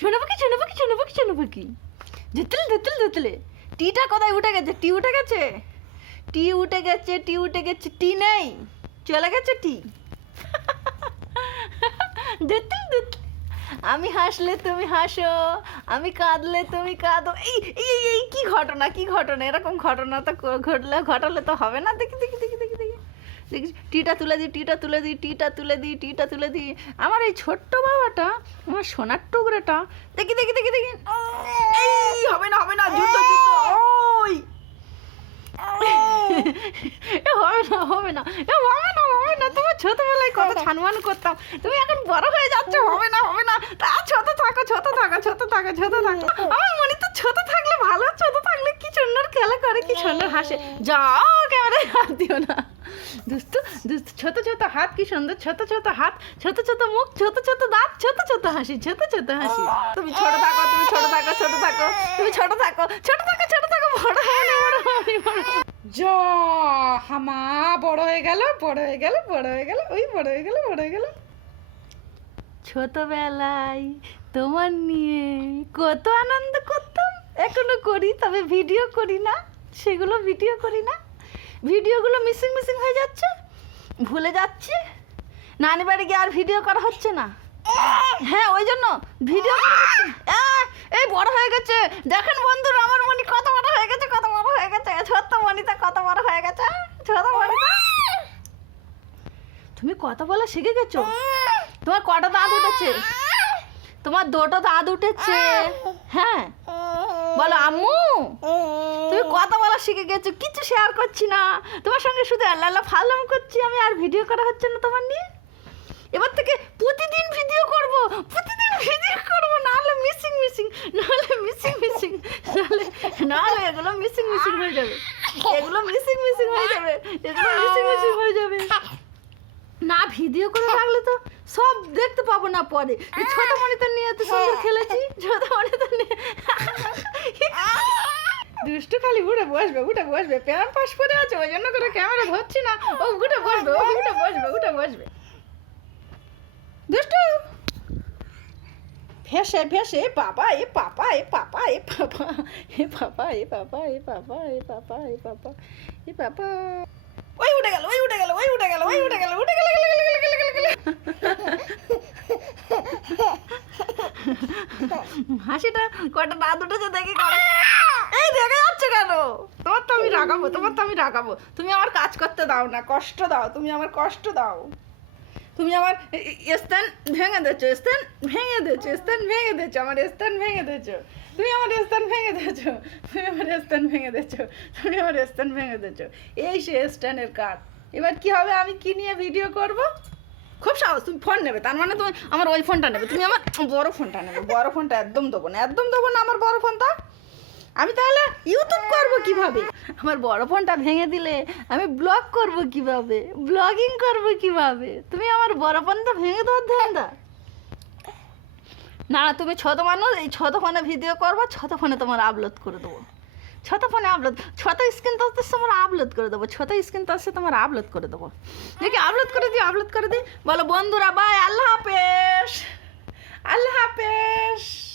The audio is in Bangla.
শোনো পাখি শোনো পাখি শোনো পাখি শোনো পাখি। ধুতলে ধুতলে ধুতলে। টিটা কোথায় উঠে গেছে? টি উঠে গেছে? টি উঠে গেছে, টি উঠে গেছে, টি নেই। চলে গেছে টি। ধুতলে ধুতলে। আমি হাসলে তুমি হাসো, আমি কাঁদলে তুমি কাঁদো। এই এই, এই- কি ঘটনা কি ঘটনা? এরকম ঘটনা তো ঘটলে, ঘটালে তো হবে না। দেখি দেখি দেখি। দেখি দেখি দেখি টিটা তুলে দিই টিটা তুলে দিই টিটা তুলে দিই টিটা তুলে দিই আমার এই ছোট্ট বাবাটা আমার সোনার টুকরোটা দেখি দেখি দেখি দেখি। এই হবে না হবে না যুদ্ধ যুদ্ধ ওই! হবে না হবে না হবে না হবে না তোমার ছোটবেলায় কত ছানমান করতাম। তুমি এখন বড় হয়ে যাচ্ছ হবে না হবে না। তা ছোট থাকো ছোট থাকো ছোট থাকো ছোট থাকো। আমার মনে তো ছোট থাকলে ভালো ছোট থাকলে কি সুন্দর খেলা করে কি সুন্দর হাসে। যাও ক্যামেরায় হাত দিও না। দুস্তু দুস্তু ছোট ছোট হাত কি সুন্দর ছোট ছোট হাত ছোট ছোট মুখ ছোট ছোট দাঁত ছোট ছোট হাসি ছোট ছোট হাসি। তুমি ছোট থাকো তুমি ছোট থাকো ছোট থাকো তুমি ছোট থাকো ছোট থাকো ছোট থাকো বড় হবে না বড় হবে। হামা বড় হয়ে গেল বড় হয়ে গেল বড় হয়ে গেল ওই বড় হয়ে গেল বড় হয়ে গেল। ছোটবেলায় তোমার নিয়ে কত আনন্দ করতাম। এখনও করি তবে ভিডিও করি না সেগুলো ভিডিও করি না। ভিডিওগুলো মিসিং মিসিং হয়ে যাচ্ছে? ভুলে যাচ্ছি? নানি বাড়ি গিয়ে আর ভিডিও করা হচ্ছে না। হ্যাঁ ওই জন্য ভিডিও এই বড় হয়ে গেছে। দেখেন বন্ধুরা, আমার মনি কত বড় হয়ে গেছে, কত বড় হয়ে গেছে। ছোট্ট মনিটা কত বড় হয়ে গেছে ছোট মনিটা। তুমি কথা বলা শিখে গেছো? তোমার কটা দাঁত উঠেছে? তোমার দুটো দাঁত উঠেছে। হ্যাঁ? বলো আম্মু তুমি কথা বলা শিখে গেছো কিছু শেয়ার করছি না। তোমার সঙ্গে শুধু আল্লাহ আল্লাহ ফাললাম করছি আমি আর ভিডিও করা হচ্ছে না তোমার নিয়ে। এবার থেকে প্রতিদিন ভিডিও করব প্রতিদিন ভিডিও করব নাহলে মিসিং মিসিং নাহলে মিসিং মিসিং নাহলে নাহলে এগুলো মিসিং মিসিং হয়ে যাবে। এগুলো মিসিং মিসিং হয়ে যাবে এগুলো মিসিং মিসিং হয়ে যাবে। না ভিডিও করে রাখলে তো সব দেখতে পাবো না পরে। ছোট মনিটর নিয়ে এত সুন্দর খেলেছি ছোট মনিটর নিয়ে। দুষ্টু খালি উঠে বসবে উঠে বসবে। প্যান্ট পাশ করে আছে, ওই জন্য করে ক্যামেরা ধরছি না। ও, উঠে বসবে, ও, উঠে বসবে উঠে বসবে। দুষ্টু! ভেসে ভেসে বাবা, এ পাপা এ পাপা এ পাপা এ পাপা এ পাপা এ পাপা এ পাপা এ পাপা এ পাপা ওই উঠে গেল, ওই উঠে গেল, ওই উঠে গেল, ওই উঠে গেল উঠে গেল গেল গেল গেল গেল গেল। হাসিটা কটা দাঁত উঠেছে দেখি এই দেখে যাচ্ছে কেন? তোমার তো আমি রাগাবো, তোমার তো আমি রাগাবো। তুমি আমার কাজ করতে দাও না, কষ্ট দাও, তুমি আমার কষ্ট দাও। তুমি আমার স্থান ভেঙে দিয়েছ, স্থান ভেঙে দিয়েছ, স্থান ভেঙে দিয়েছ, আমার স্থান ভেঙে দিয়েছ। তুমি আমার স্থান ভেঙে দিয়েছ, তুমি আমার স্থান ভেঙে দিয়েছ, তুমি আমার স্থান ভেঙে দিয়েছ। এই সে স্ট্যান্ডের কাজ। এবার কি হবে, আমি কি নিয়ে ভিডিও করব? সাহস তুমি ফোন নেবে, তার মানে তুমি আমার ওই ফোনটা নেবে। তুমি আমার বড় ফোনটা নেবে, বড় ফোনটা একদম দেবো না, একদম দেবো না আমার বড় ফোনটা আমি তাহলে ইউটিউব করব কীভাবে? আমার বড় ফোনটা ভেঙে দিলে আমি ব্লগ করব কীভাবে? ব্লগিং করব কীভাবে? তুমি আমার বড় ফোনটা ভেঙে দেওয়ার ধ্যান দা না না তুমি ছোট মানুষ, এই ছোট ফোনে ভিডিও করব, ছোট ফোনে তোমার আপলোড করে দেবো। ছোট ফোনে আপলোড ছোট স্ক্রিন তো তোমার আপলোড করে দেবো, ছোট স্ক্রিন তো তোমার আপলোড করে দেবো। দেখি আপলোড করে দিই আপলোড করে দিই। বলো, বন্ধুরা বাই আল্লাহ হাফেজ। আল্লাহ হাফেজ।